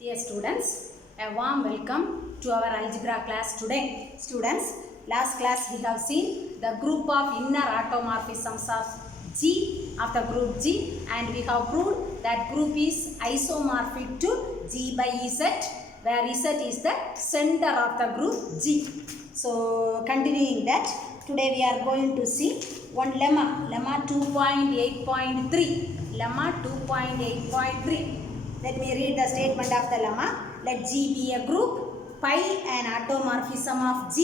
Dear students, a warm welcome to our algebra class today. Students, last class we have seen the group of inner automorphisms of G of the group G, and we have proved that group is isomorphic to G by Z, where Z is the center of the group G. So continuing that, today we are going to see one lemma 2.8.3. Lemma 2.8.3. Let me read the statement of the lemma. Let G be a group, pi an automorphism of G.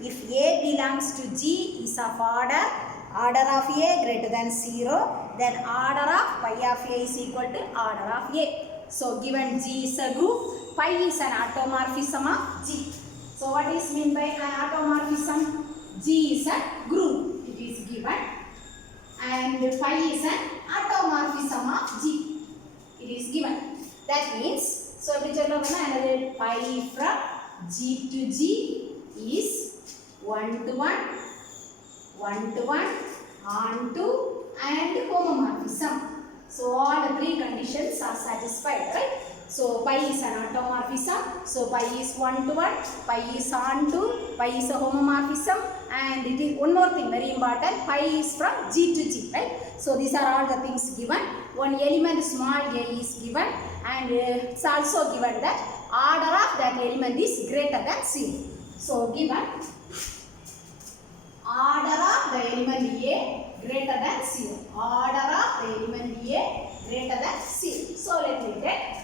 If A belongs to G is of order of A greater than 0, then order of pi of A is equal to order of A. So given G is a group, pi is an automorphism of G. So what is meant by an automorphism? G is a group. It is given, and pi is an automorphism of G. It is given. That means, so another pi from G to G is 1 to 1, 1 to 1, on to, and homomorphism. So all the three conditions are satisfied, right? So pi is an automorphism. So pi is 1 to 1, pi is on to, pi is a homomorphism, and it is one more thing very important, pi is from G to G, right? So these are all the things given. One element small a is given, and it's also given that order of that element is greater than 0. So given order of the element A greater than 0. Order of the element A greater than 0. So let me take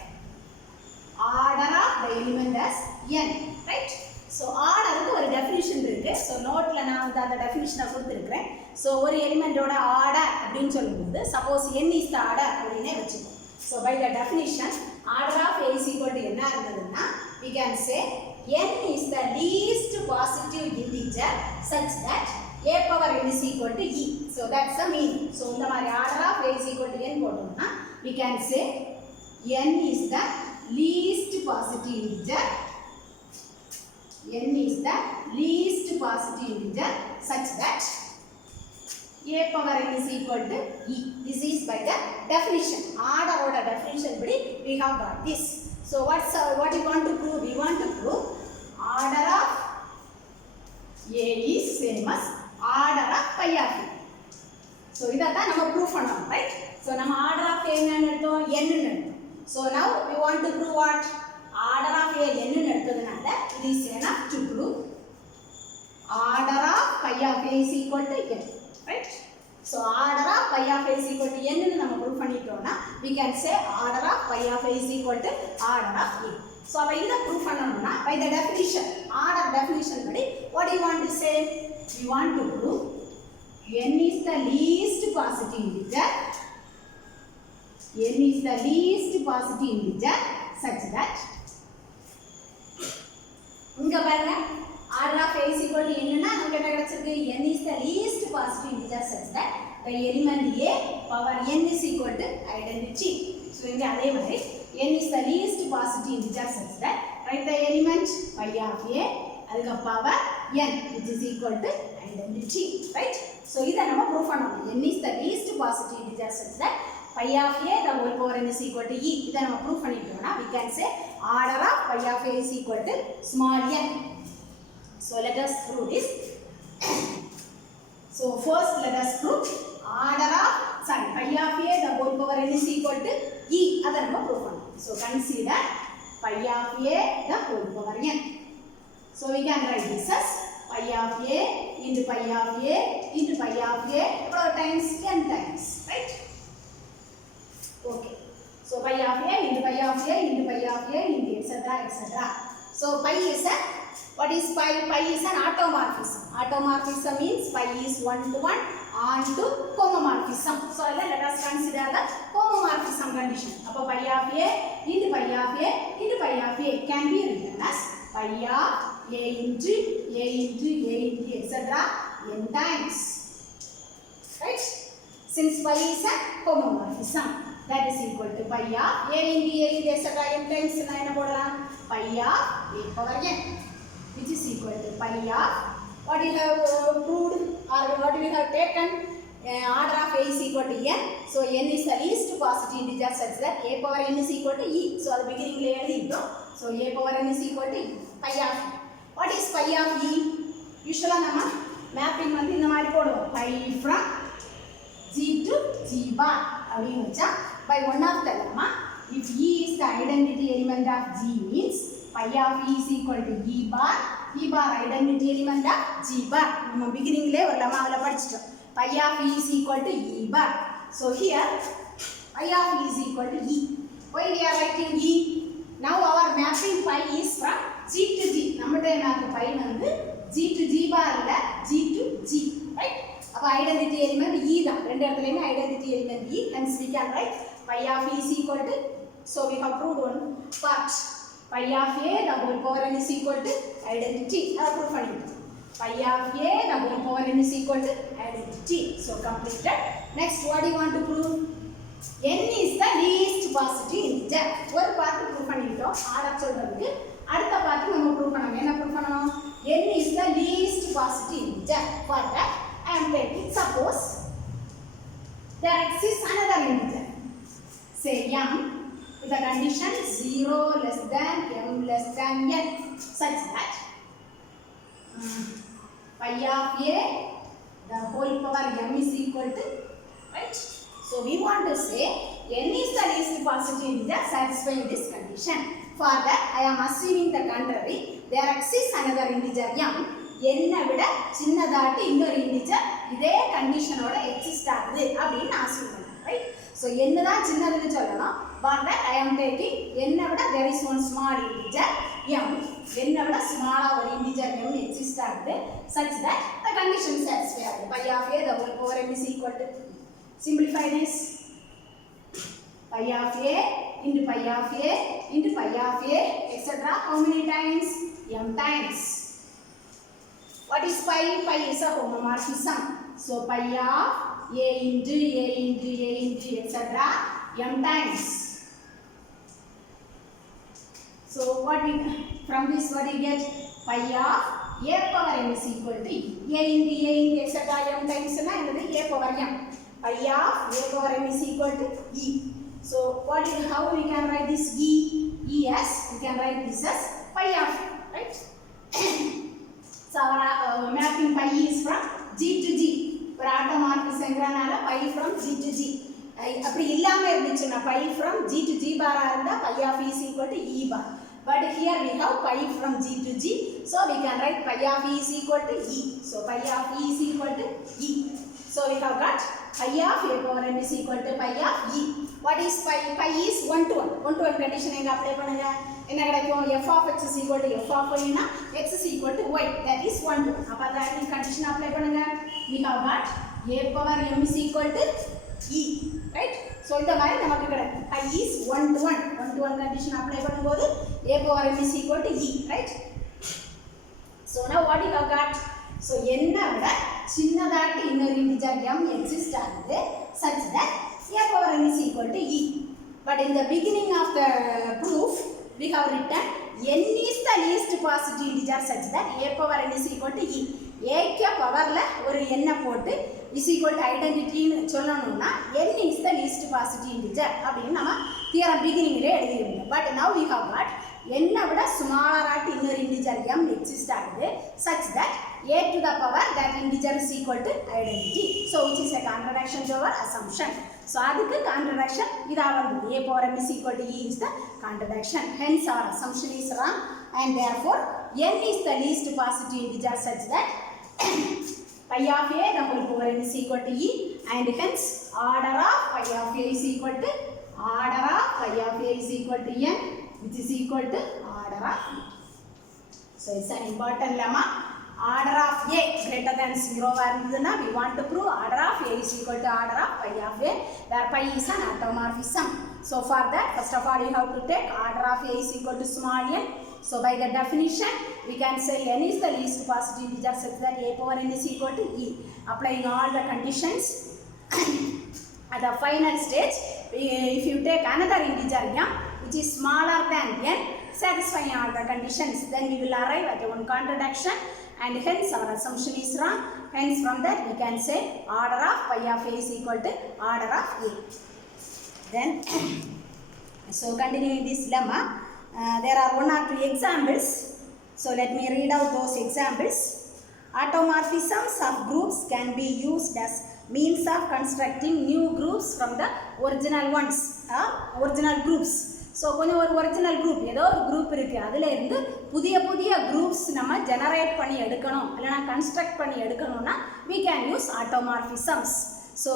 order of the element as n, right? So order ku ஒரு definition இருக்கு. So நோட்ல நான் அந்த definition கொடுத்திருக்கேன். So ஒரு element ஓட order அப்படினு சொல்லும்போது suppose n is the order அப்படினே வெச்சுக்கோ. So by the definition order of A is equal to என்ன இருந்ததுன்னா we can say n is the least positive integer such that a power n is equal to e. So that's the meaning. So இந்த மாதிரி order of A is equal to n போட்டோம்னா we can say n is the least positive integer. N is the least positive integer such that a power n is equal to e. This is by the definition. Order order definition badi we have got this. So what you want to prove? We want to prove order of A is same as order of pi of A. So idha nama proof pannom, right? So nama order of A enna edutho n nu edutho. So now we want to prove what? Order of A n nu eduthadanala it is enough to prove order of pi of A is equal to n, right? So order of pi of A is equal to n nu nama prove பண்ணிட்டோம்னா we can say order of pi of A is equal to order of A. So அப்ப இத prove பண்ணனும்னா by the definition, order definition படி what do you want to say? We want to prove n is the least positive integer. N is the least positive integer such that இங்க பாருங்க order of A is equal to n னா நமக்கு என்ன கிடைச்சிருக்கு? n is the least positive integer such that the element A power n is equal to identity. So இங்க அதே மாதிரி n is the least positive integer such that write the element pi of A அதுக்கு power n which is equal to identity, right? So இத நம்ம prove பண்ணனும். n is the least positive integer such that pi of A the whole power n is equal to e. இத நம்ம prove பண்ணிட்டோம்னா we can say order of pi of A is equal to small n. So let us prove this. So first let us prove order of pi of A the whole power n is equal to e. அத நம்ம prove பண்ணனும். So consider pi of A the whole power n. So we can write this as pi of A into pi of A into pi of A times n times, right? Okay. So pi of A into pi of A into pi of A into etc. etc. So pi is a, what is pi? Pi is an automorphism. Automorphism means pi is 1 to 1 on to homomorphism. So let us consider the homomorphism condition. Appo pi of A into pi of A into pi of A can be written as pi of A into A into A into etc. n times, right? Since pi is a homomorphism, that is equal to pi of A into A into etc. n times na enna podalam? Pi of A power n which is equal to pi of what we have proved or what we have taken order of a is equal to n. So n is the least positive integer such that a power n is equal to e. So at the beginning layer so a power n is equal to e. Pi of e. What is pi of e? Usually nama mapping வந்து இந்த மாதிரி போடுவோம். Pi from g to g bar அப்படின்னு வச்சா by one of the lemma if e is the identity element of g means pi of e is equal to e bar identity element of g bar. நம்ம beginningலே ஒரு லெமாவில படிச்சிட்டோம். Pi of e is equal to e bar. So here pi of e is equal to e. Why we are writing e? Now our mapping pi is from g to g. நம்மளுடைய map pi வந்து g to g bar இல்ல g to g, right? அப்ப identity element e தான். ரெண்டு இடத்துலயுமே identity element e. Hence we can write pi of e is equal to, so we have proved one part. Pi of a the whole power n is equal to identity. That's proof பண்ணிட்டோம். Pi of a the whole power n is equal to identity. So completed. Next, what do you want to prove? N is the least positive integer. ஒரு part prove பண்ணிட்டோம். Order சொல்றதுக்கு அடுத்த part நம்ம prove பண்ணணும். என்ன prove பண்ணணும்? N is the least positive integer. For that I am taking, suppose there exists another integer. Say m with the condition 0 less than m less than n such that pi of a the whole power m is equal to, right? So we want to say n is the least positive integer satisfying this condition. For that I am assuming the contrary. There exists another integer m n விட சின்னதாட்டு இன்னொரு integer இதே கண்டிஷனோட exist ஆகுது அப்படின்னு assume பண்ணலாம், right? So n தான் சின்னதுன்னு சொல்லலாம். But that I am taking n விட there is one small integer m. n விட small ஒரு integer m exist ஆகுது such that the condition satisfy ஆகுது. Pi of a the whole power m is equal to, simplify this, pi of a into pi of a into pi of a etc. How many times? m times. What is pi? Pi is a homomorphism. So pi of a into a into a into etc. m times. So what we, from this what we get? Pi of a power m is equal to e. A into a into etc. m times na enadhu a power m. Pi of a power m is equal to e. So what is, how we can write this e? E as we can write this as pi of, right? So our mapping pi is from g to g. For automorphismங்கிறனால pi from g to g. அப்படி இல்லாம இருந்துச்சுன்னா pi from g to g bar இருந்தா pi of e is equal to e bar. But here we have pi from g to g, so we can write pi of e is equal to e. So pi of e is equal to e. So we have got pi of a power n is equal to pi of e. What is pi? Pi is 1 to 1. 1 to 1 condition எங்க apply பண்ணுங்க. என்ன கிடைக்கும்? f of x is equal to f of y னா x is equal to y. That is 1 to 1. அப்ப that condition apply பண்ணுங்க. We have got a power m is equal to e, right? So இந்த மாதிரி நமக்கு கிடைக்கும் pi is 1 to 1. 1 to 1 condition apply பண்ணும்போது a power m is equal to e, right? So now what you have got? So n விட சின்னதாட்டு இன்னொரு integer m exist ஆகுது such that a power n is equal to e. But in the beginning of the proof we have written n is the least positive integer such that a power n is equal to e. a க்கு பவர்ல ஒரு n போட்டு is equal to identity ன்னு சொல்லணும்னா n is the least positive integer அப்படினு நம்ம theorem beginningலே எழுதிருந்தோம். But now we have got n விட smaller ஆட்டு இன்னொரு integer m exist ஆகுது such that a to the power that integer is equal to identity. So which is a contradiction to our assumption. So அதுக்கு contradiction இதா வந்து a power m is equal to e is the contradiction. Hence our assumption is wrong and therefore n is the least positive integer such that pi of a the whole power n is equal to e and hence order of pi of a is equal to order of pi of a is equal to n which is equal to order of e. So it's an important lemma. Order of a greater than 0 இருந்ததுன்னா we want to prove order of a is equal to order of pi of a where pi is an automorphism. So for that first of all you have to take order of a is equal to small n. So by the definition we can say n is the least positive integer such that a power n is equal to e. Applying all the conditions at the final stage if you take another integer m which is smaller than n satisfying all the conditions then we will arrive at one contradiction and hence our assumption is wrong. Hence from that we can say order of phi of A is equal to order of A. Then so continuing this lemma, there are one or two examples. So let me read out those examples. Automorphisms of groups can be used as means of constructing new groups from the original ones, original groups. So கொஞ்சம் ஒரு original group ஏதோ ஒரு group இருக்குது, அதில் இருந்து புதிய புதிய groups நம்ம ஜெனரேட் பண்ணி எடுக்கணும் இல்லைனா கன்ஸ்ட்ரக்ட் பண்ணி எடுக்கணும்னா we can use automorphisms. So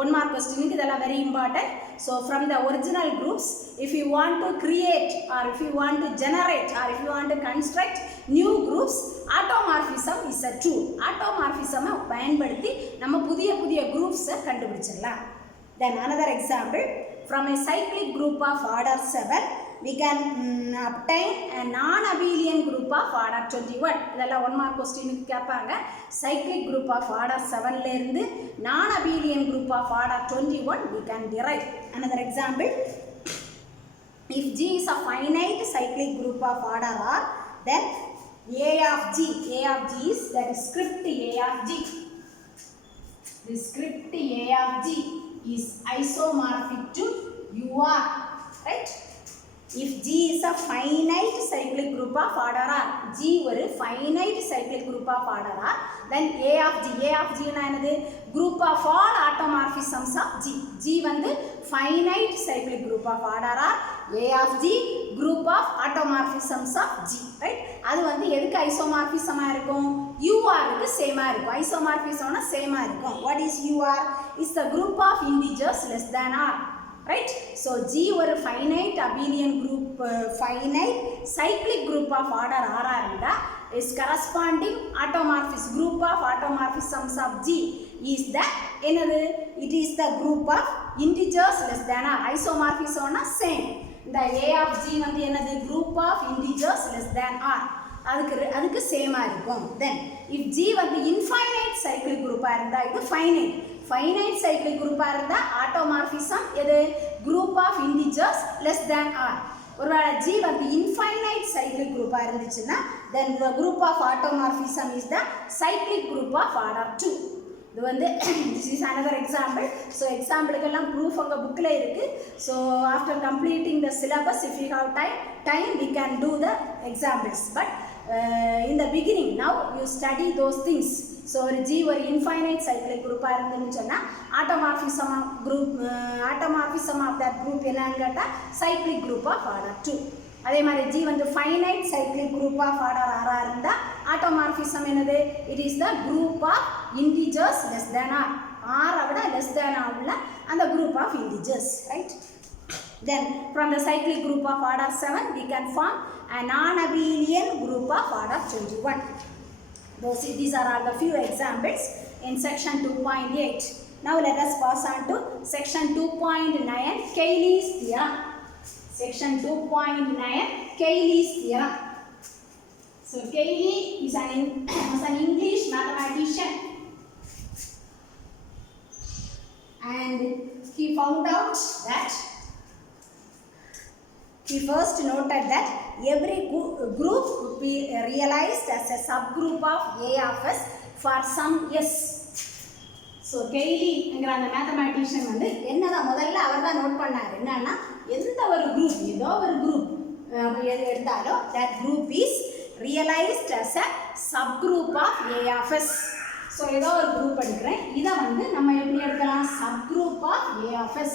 one more question, இதெல்லாம் very important. So from the original groups, if you want to create or if you want to generate or if you want to construct new groups, automorphism is a tool. automorphism பயன்படுத்தி நம்ம புதிய புதிய groups கண்டுபிடிச்சிடலாம். Then another example, from a cyclic group of order 7 we can obtain a non-abelian group of order 21. இதெல்லாம் one mark question கேட்பாங்க. cyclic group of order 7 ல இருந்து non-abelian group of order 21 we can derive. Another example, if G is a finite cyclic group of order R, then A of G is that is script A of G. The script A of G is isomorphic to UR, right? If G is a finite cyclic group of order R, G ஒரு finite cyclic group of order R, then A of G னா என்னது? Group of all automorphisms of G. G வந்து finite cyclic group of order R, A of G group of automorphisms of G, right? அது வந்து எதுக்கு ஐசோமார்பிசமா இருக்கும்? UR க்கு சேமா இருக்கும். ஐசோமார்பிசம்னா சேமா இருக்கும். What is UR? Is the group of integers less than R, right? So G ஒரு finite abelian group, finite cyclic group of order R இருந்தா is corresponding automorphism group of automorphisms of G is the என்னது? It is the group of integers less than R. ஐசோமார்பிசம்னா same. இந்த A of G வந்து என்னது? group of integers less than R. அதுக்கு சேமா இருக்கும். Then if G வந்து infinite cyclic group இருந்தா இது finite cyclic group இருந்தா automorphism எது? group of integers less than R. ஒருவேளை G வந்து infinite cyclic group இருந்துச்சுன்னா then the group of automorphism is the cyclic group of order 2. இது வந்து this is another example. So எக்ஸாம்பிளுக்கெல்லாம் proof உங்க புக்கில் இருக்குது. So after completing the syllabus, if you have time we can do the examples. But in the beginning now you study those things. So ஒரு G ஒரு infinite cyclic group இருந்துன்னு சொன்னால் automorphism of that group என்னன்னு கேட்டால் cyclic group of order 2. அதே மாதிரி G வந்து finite cyclic group of order R இருந்தால் automorphism என்னது? It is the group of integers less than R. R விட less than R உள்ள அந்த group of integers, right? Then from the cyclic group of order 7 we can form a non-abelian group of order 21. These are all the few examples in section 2.8. Now let us pass on to section 2.9, Cayley's theorem. Section 2.9, Cayley's theorem. So Cayley is an English mathematician, and he found out that he first noted that every group could be realized as a subgroup of A of S for some S. So கெய்லிங்கிற அந்த mathematician வந்து என்னதான் முதல்ல அவர் தான் note பண்ணார். என்னன்னா எந்த ஒரு குரூப் ஏதோ ஒரு குரூப் எடுத்தாலும் that group is realized as a subgroup of A of S. So ஏதோ ஒரு குரூப் எடுக்கிறேன், இதை வந்து நம்ம எப்படி எடுக்கலாம்? subgroup of A of S.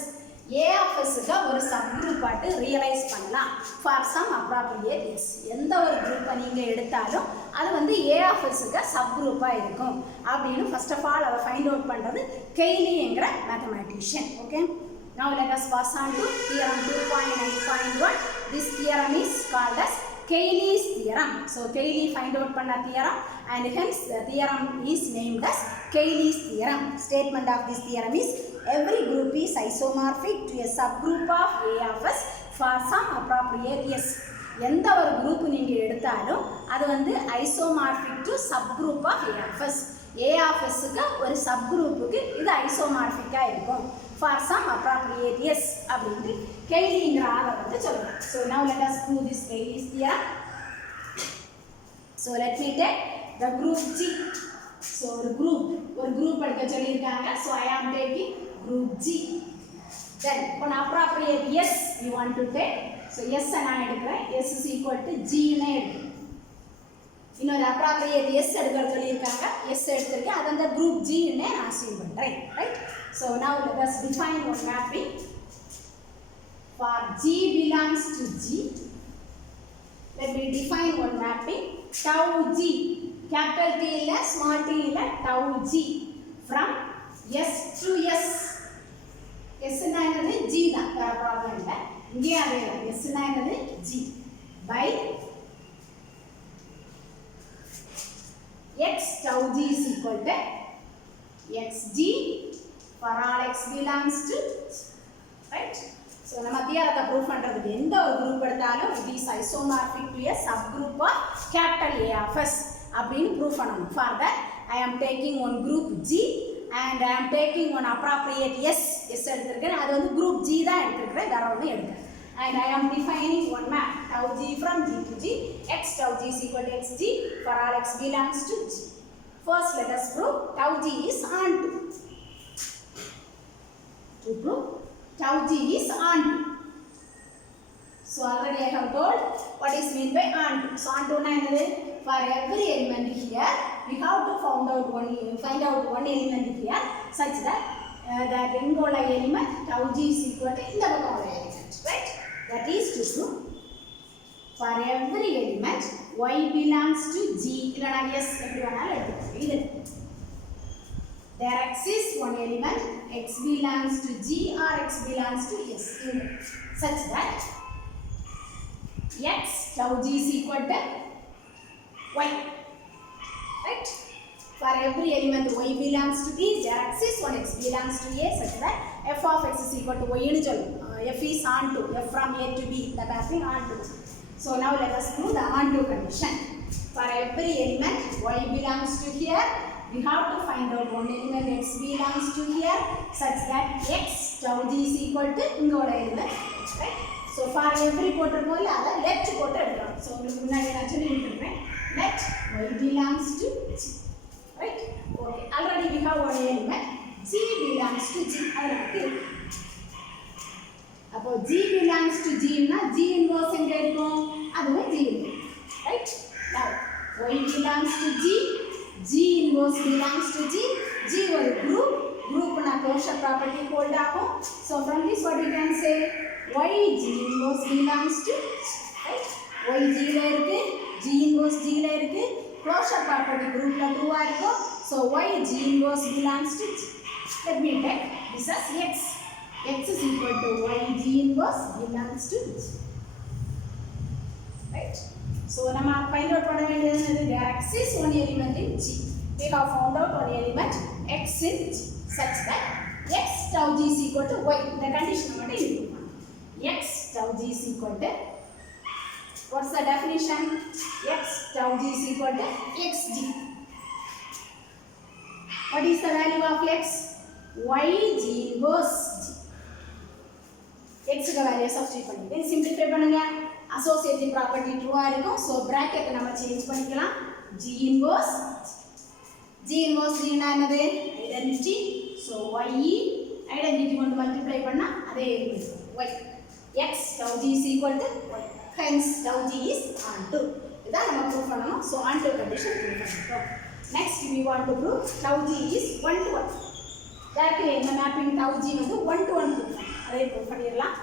A of Sக்கு ஒரு சப்குரூப் ஆட்டு ரியலைஸ் பண்ணலாம் ஃபார் சம் அப்ராப்ரியேட் எஸ். எந்த ஒரு குரூப்பை நீங்கள் எடுத்தாலும் அது வந்து A of Sக்கு சப்குரூப்பாக இருக்கும் அப்படின்னு ஃபர்ஸ்ட் ஆஃப் ஆல் அதை ஃபைண்ட் அவுட் பண்ணுறது கெய்லிங்கிற mathematician. Okay, now let us pass on to theorem 2.9.1. This theorem is called as Cayley's theorem. So Cayley find out பண்ண theorem and hence the theorem is named as Cayley's theorem. Statement of this theorem is every group is isomorphic to a subgroup of A of S for some appropriate S. எந்த ஒரு group நீங்கள் எடுத்தாலும் அது வந்து isomorphic to subgroup of A of S. A of Sக்கு ஒரு சப்குரூப்புக்கு இது ஐசோமார்பிக்காக இருக்கும் ஃபார் சம் அப்ராப்ரியேட் எஸ் அப்படின்ட்டு கெய்லிங்கிற ஆளை வந்து சொல்லுவாங்க. So now let us do this Cayley's theorem. So So let me take the group G. So ஒரு group எடுக்க சொல்லிருக்காங்க. So I am taking group G. Then one appropriate S you want to take. So S நான் எடுக்கிறேன். S is equal to G னே எடுக்கிறேன். இன்னொரு appropriate S எடுக்க சொல்லிருக்காங்க. S எடுத்துருக்கேன். அது அந்த group G னே நான் assume பண்றேன். Right? So now let us define one mapping. For G belongs to G, let me define one mapping. Tau G, capital T illa, small t illa, tau G from S to S. S na enadhu G da, problem illa. Inge adhe S na enadhu G by X tau G is equal to Xg for all X belongs to G. Right? So நம்ம தியரத்தை proof பண்றதுக்கு எந்த ஒரு group எடுத்தாலும் it is isomorphic to a subgroup of capital A of S அப்படினு proof பண்ணணும். For that I am taking one group G and I am taking one appropriate S எடுத்துர்க்கேன். அது வந்து group G தான் எடுத்துர்க்கேன். வேற ஒண்ணு எடுக்கல. And I am defining one map tau G from G to G. X tau G is equal to Xg for all X belongs to G. First let us prove tau G is onto. To prove tau G is onto. So already I have told what is meant by onto. So onto na enadhu? For every element here we have to find out one element here such that that ingola element tau G is equal to indha pakkam element, right? That is to prove for every element y belongs to G illana s eppadi venal eduthukoங்க. Idu there exists one element X belongs to G or X belongs to S such that X tau G is equal to Y. Right? For every element Y belongs to E, there exists one X belongs to A such that F of X is equal to Y nu sollu. F is onto, F from A to B, the mapping onto. So now let us prove the onto condition. For every element Y belongs to here, we have to find out one element X belongs to here such that X tau G is equal to ingola element, right? So for every போட்டுறோம்ல அத let போட்டு எடுக்கலாம். So உங்களுக்கு முன்னாடி நான் சொல்லிட்டேன் let Y belongs to G, right? Okay, already we have one element G belongs to G. அதனால அப்போ G belongs to G னா G inverse எங்க இருக்கும்? அதுவே G இருக்கும், right? Now Y belongs to G, G inverse belongs to G. G ஒரு group na closure property hold ஆகும். So from this what you can say Y G inverse belongs to G, right? Y G ல இருக்கு, G inverse G ல இருக்கு, closure property groupல true ஆ இருக்கும். So Y G inverse belongs to G. Let me take this as X. X is equal to Y G inverse belongs to G, right? So நம்ம find out பண்ண வேண்டியது என்னது? There exists one element in G. We have found out one element X in G such that X tau G is equal to Y. The condition மட்டும் improve பண்ணணும். X tau G is equal to, what's the definition? X tau G is equal to Xg. What is the value of X? Y G inverse G. X க்கு value substitute பண்ணி then simplify பண்ணுங்க. Associative property true ஆ இருக்கும். So bracket நம்ம change பண்ணிக்கலாம். G inverse G னா என்னது? Identity. So Y identity கொண்டு multiply பண்ணா அதே இருக்கும். Y X tau G is equal to Y. Hence tau G is onto. இதான் நம்ம prove பண்ணணும். So onto condition prove பண்ணிட்டோம். Next we want to prove tau G is 1 to 1. Directly இந்த mapping tau G வந்து 1 to 1 prove பண்ணணும். அதே prove பண்ணிரலாம்.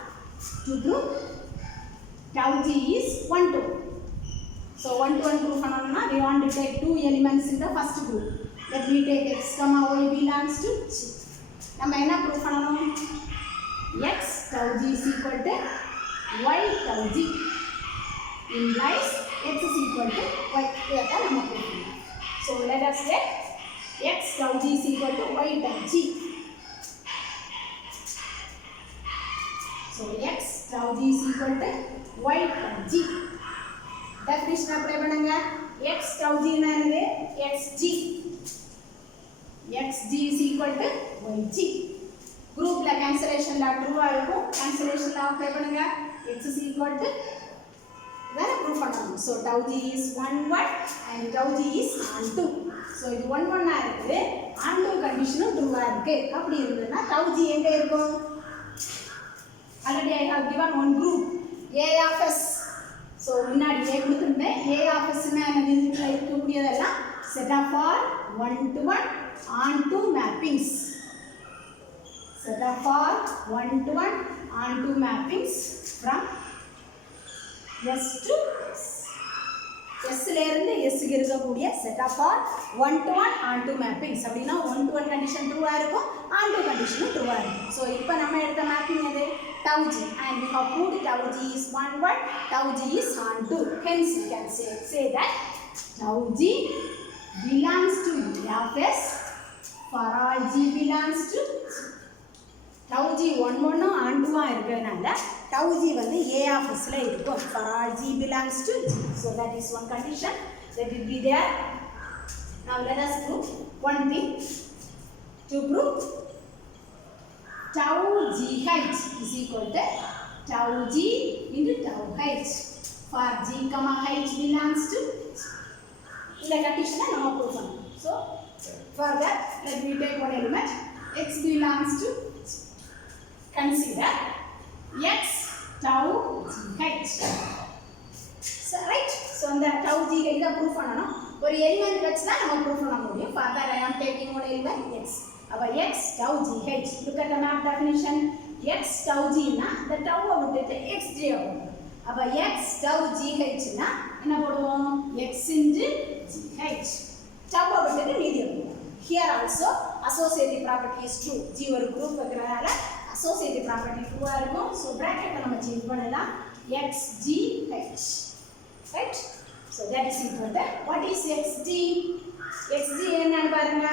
To prove tau G is 1 to 1. So 1 to 1 prove பண்ணனும்னா we want to take two elements in the first group. Let me take X comma Y belongs to G. நம்ம என்ன prove பண்ணனும்? X tau G is equal to Y tau G implies X is equal to Y. இத நம்ம prove பண்ணனும். So let us take X tau G is equal to Y tau G. So X tau G is equal to Y tau G. Definition apply பண்ணுங்க. X tau G னா என்னது? Xg. Xg is equal to Yg. Groupல cancellation law true ஆ இருக்கும். Cancellation law apply பண்ணுங்க. X is equal to then proof பண்ணனும். So tau g is 1 1 and tau g is on 2. So இது 1 1 ஆ இருக்குது, on 2 கண்டிஷனும் ட்ரூவா இருக்கு. அப்படி இருந்ததுன்னா tau g எங்க இருக்கும்? Already I have given one group A of S. So முன்னாடி A கொடுத்திருந்தேன். A of S னா இதுல இருக்கக்கூடியதெல்லாம் set of all 1 to 1 on 2 mappings. Set of all 1 to 1 on 2 mappings from S to S. S ல இருந்து S க்கு இருக்கக்கூடிய set of all 1 to 1 on 2 mappings. அப்படினா 1 to 1 condition true ஆ இருக்கும், on 2 condition true ஆ இருக்கும். So இப்போ நம்ம எடுத்த mapping எது? Tau g, and we have proved tau g is 1 1, tau g is on 2. Hence we can say that tau g belongs to A of S for all g belongs to G. Tau g 1 1 on 2 ஆ இருக்கிறதுனால tau g வந்து A of S ல இருக்கும் for all g belongs to G. So that is one condition that will be there. Now let us prove one thing. To prove tau gh is equal to tau g into tau h for g comma h belongs to H. இந்த கண்டிஷனை நம்ம prove பண்ணணும். So for that let me take one element x belongs to H. Consider x tau gh. So right, so அந்த tau gh இத prove பண்ணனும். ஒரு element வச்சு தான் நம்ம ப்ரூவ் பண்ண முடியும். For that I am taking one element x. Our x tau gh. Look at the map definition. X tau g na the tau விட்டுட்டு xj போடுவோம். அப்ப x tau gh na என்ன போடுவோம்? x into gh. tau விட்டுட்டு மீதி போடுவோம். Here also associative property is true. g ஒரு group வைக்கிறதால associative property true ஆ இருக்கும். So bracket நம்ம சேஞ்ச் பண்ணலாம் xgh. Right? So that is equal to what is xg? xg என்னன்னு பாருங்க,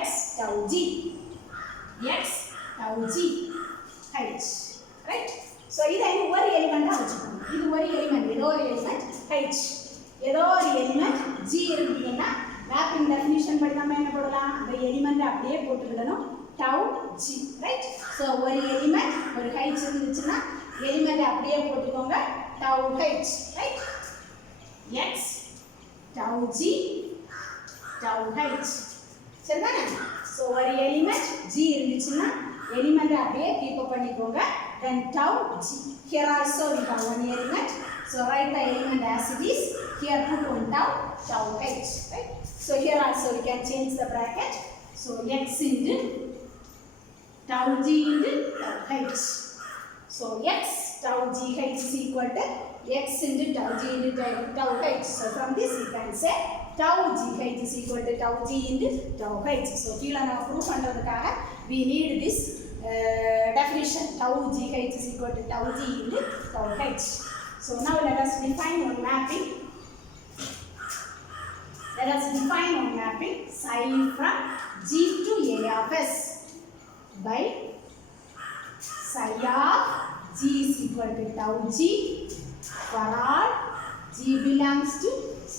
x tau g, x tau g h. Right? So இத ஒரு எலிமெண்டா வச்சுக்கணும். இது ஒரு எலிமெண்ட், ஏதோ ஒரு எலிமெண்ட் h, ஏதோ ஒரு எலிமெண்ட் g இருக்குன்னா மேப்பிங் டெஃபினிஷன் படி நம்ம என்ன போடலாம்? அந்த எலிமெண்ட் அப்படியே போட்டுடணும் tau g. Right? So ஒரு எலிமெண்ட் ஒரு h இருந்துச்சுன்னா எலிமெண்ட் அப்படியே போட்டுக்கோங்க tau h. Right? x tau g tau h. சரிதானே? So ஒரு எலிமெண்ட் g இருந்துச்சுன்னா எலிமெண்ட் அப்படியே கீப் அப் பண்ணிக்கோங்க, then tau g. Here also we have one element, so write the element as it is. Here put one tau h. Right? So here also we can change the bracket. So x into tau g into tau h. So x tau g h is equal to x into tau g into tau h. So from this we can say tau gh is equal to tau g into tau h. So கீழ நம்ம prove பண்றதுக்காக we need this definition tau gh is equal to tau g into tau h. So now let us define one mapping. Let us define one mapping psi from G to A of S by psi of G is equal to tau g for all G belongs to G.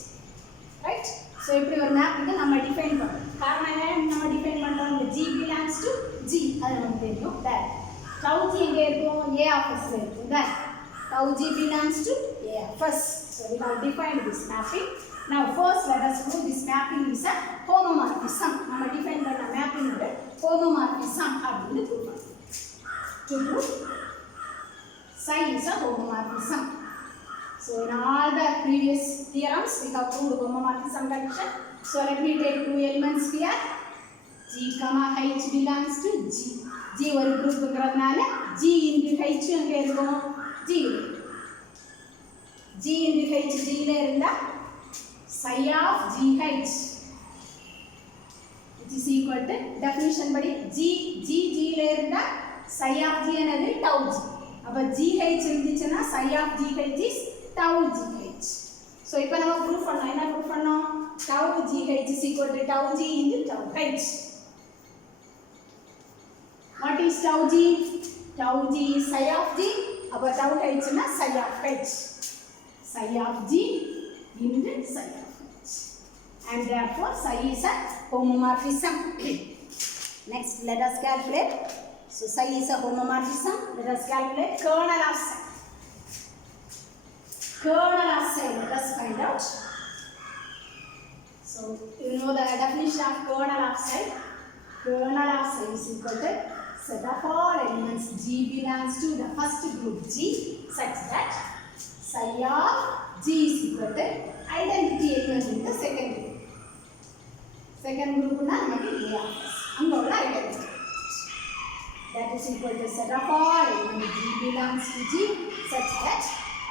Right? So இப்படி ஒரு map வந்து நம்ம define பண்றோம். காரணம் என்ன நம்ம define பண்றோம்? இந்த G belongs to G. அது நமக்கு தெரியும். that tau g எங்க இருக்கும்? A of S ல இருக்கும். that tau g belongs to A of S. So we have defined this mapping. Now first let us prove this mapping is a homomorphism. நம்ம define பண்ண mapping ஓட homomorphism அப்படினு prove பண்ணோம். To prove psi is a homomorphism. So in all the previous theorems we have proved homomorphism condition. So let me take two elements here. G comma h belongs to G. G ஒரு குரூப்ங்கறதுனால G into h எங்க இருக்கும்? G. G into h G ல இருந்தா psi of gh which is equal to definition படி G ல இருந்தா psi of g என்னது? tau g. அப்ப gh இருந்துச்சுன்னா psi of gh is tau gh. So இப்போ நம்ம ப்ரூவ் பண்ணோம். என்ன ப்ரூவ் பண்ணோம்? tau gh is equal to tau g into tau h. What is tau g? Tau g is psi of g. அப்ப tau h னா psi of h. Psi of g into psi of h. And therefore psi is a homomorphism. Next let us calculate. So psi is a homomorphism. Let us calculate kernel of psi. kernel of psi. Let us find out. So you know the definition of kernel of psi. Kernel of psi is equal to set of all elements G belongs to the first group G such that psi of G is equal to identity element in the second group. Second group na namakku A of S. Anga ulla identity. That is equal to set of all elements G belongs to G such that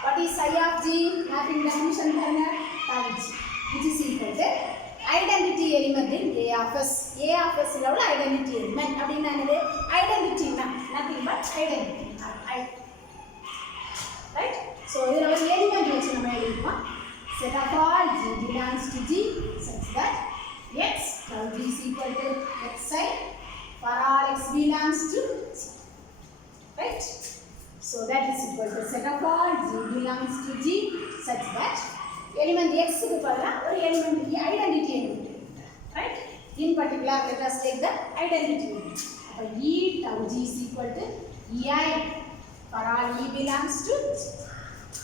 what is psi of G? Mapping definition paranga tau G, which is equal to identity element in A of S. A of S la ulla identity element அப்படினா என்னது? Identity na nothing but identity. Right? So idhula ஒரு element வச்சு நம்ம எழுதிப்போம். Set of all G belongs to G such that x tau G is equal to xi for all x belongs to G. Right? So that is equal to set of all G belongs to G such that element x க்கு பதிலா ஒரு element identity element. Right? In particular, let us take the identity element. அப்ப E tau G is equal to ei for all E belongs to G,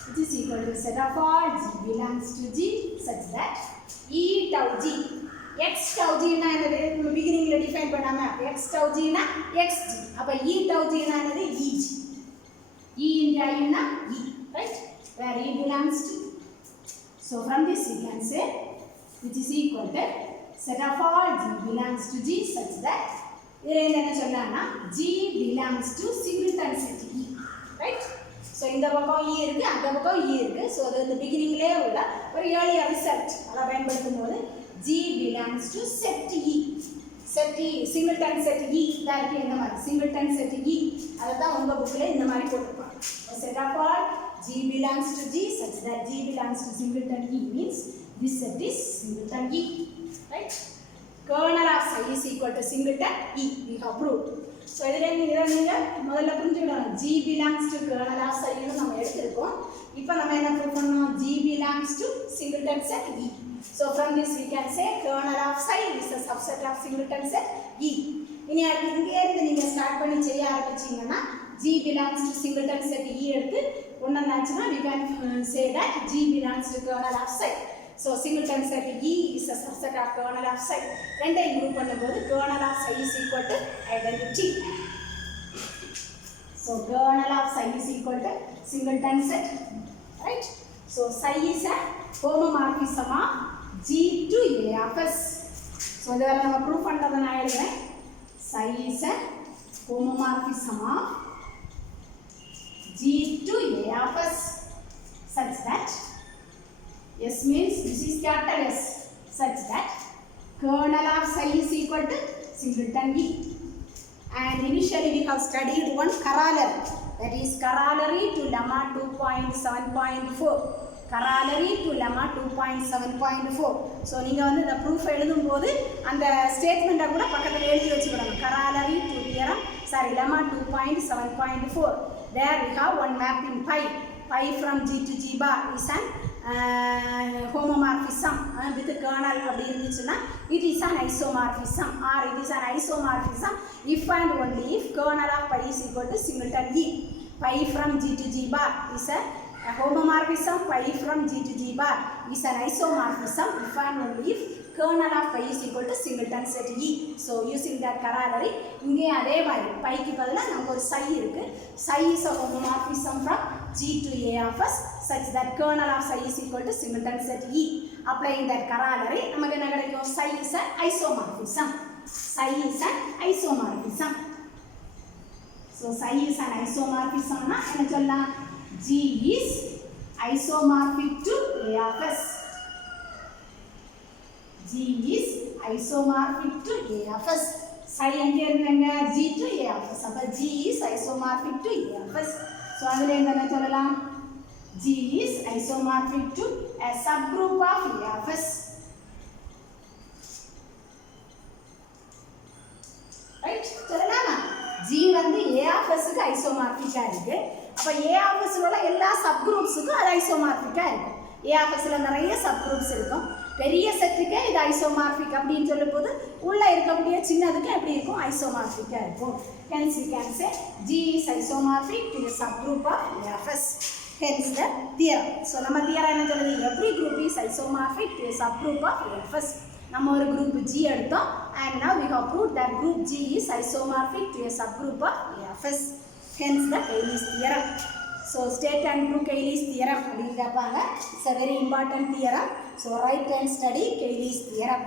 which is equal to set of all G belongs to G such that E tau G x tau G na என்னது beginning la define பண்ணாம x tau G na xg. அப்ப E tau G na என்னது eg. E into I na E. Right? Where E belongs to. So from this we can say which is equal to set of all G belongs to G such that இதில் என்ன சொல்லலாம்னா G belongs to singleton set E. Right? So இந்த பக்கம் E இருக்கு, அந்த பக்கம் E இருக்கு. So அது இந்த beginningலே உள்ள ஒரு earlier result அத பயன்படுத்தும் போது G belongs to set E. Set E, singleton set E தான் இருக்கு இந்த மாதிரி singleton set E. அதுதான் உங்க புக்ல இந்த மாதிரி போட்டுருப்பாங்க. Set of all G belongs to G such that G belongs to singleton E means this set is singleton E. Right? Kernel of psi is equal to singleton E. We have proved. So இதிலே நீங்க முதல்ல புரிஞ்சுக்கணும் G belongs to kernel of psi ன்னு நம்ம எடுத்துறோம். இப்போ நம்ம என்ன prove பண்ணோம்? G belongs to singleton set E. So from this we can say kernel of psi is a subset of singleton set E. இனி அடுத்து இங்கே இருந்து நீங்க ஸ்டார்ட் பண்ணி செய்ய ஆரம்பிச்சீங்கன்னா G belongs to singleton set E எடுத்து ஒண்ணாச்சுனா we can say that G belongs to kernel of psi. So singleton set E is a subset of kernel of psi. ரெண்டையும் group பண்ணும்போது kernel of psi is equal to identity. So kernel of psi is equal to singleton set. Right? So psi is a homomorphism of G to A of S. So இத நம்ம prove பண்றத நான் எழுதுறேன். Psi is a homomorphism of G to A of S such that S means this is capital S such that kernel of psi is equal to singleton E. And initially we have studied one corollary, that is corollary to lemma 2.7.4. Corollary to lemma 2.7.4. So நீங்க வந்து இந்த proof எழுதும்போது அந்த ஸ்டேட்மென்ட்ட கூட பக்கத்துல எழுதி வச்சுக்கணும். Corollary to theorem, lemma 2.7.4. There we have one mapping pi from G to G bar is an homomorphism with kernel அப்படி இருந்துச்சுன்னா it is an isomorphism or it is an isomorphism if and only if kernel of pi is equal to singleton E. Pi from G to G bar is a homomorphism. Pi from G to G bar is an isomorphism if and only if kernel of pi is equal to singleton set E. So using that corollary இங்கே அதே மாதிரி pi க்கு பதிலா நமக்கு ஒரு psi இருக்கு. Psi is a homomorphism from G to A of S such that kernel of psi is equal to singleton set E. Applying that corollary நமக்கு என்ன கிடைக்கும்? Psi is an isomorphism. Psi is an isomorphism. So psi is an isomorphism னா என்ன சொல்லலாம்? G is isomorphic to A of S. G is isomorphic to A of S. Psi எங்க இருந்தங்க? G to A of S. அப்ப G is isomorphic to A of S. So அதுல என்ன சொல்லலாம்? G is isomorphic to a subgroup of A of S. Right? சொல்லலாமா? G வந்து A of S க்கு ஐசோமார்பிக்கா இருக்கு. அப்ப A of S உள்ள எல்லா சப்குரூப்ஸ்க்கும் அது ஐசோமார்பிக்கா இருக்கு. A of S ல நிறைய சப்குரூப்ஸ் இருக்கும். பெரிய செட்டுக்கு இது ஐசோமார்பிக் அப்படினு சொல்லும்போது உள்ள இருக்கக்கூடிய சின்னதுக்கு எப்படி இருக்கும்? ஐசோமார்பிக்கா இருக்கும். Hence we can say G is isomorphic to the subgroup of A of S. hence the theorem. So நம்ம theorem என்ன சொல்லுது, every group is isomorphic to a subgroup of Fs. நம்ம ஒரு group G எடுத்தோம் and now we have proved that group G is isomorphic to a subgroup of Fs. Hence the Cayley's theorem. So state and prove Cayley's theorem அப்படின்னு கேட்பாங்க. It's a very important theorem. So write and study Cayley's theorem.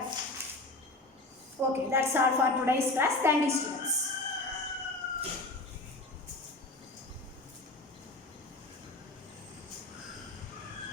Okay, that's all for today's class. Thank you, students.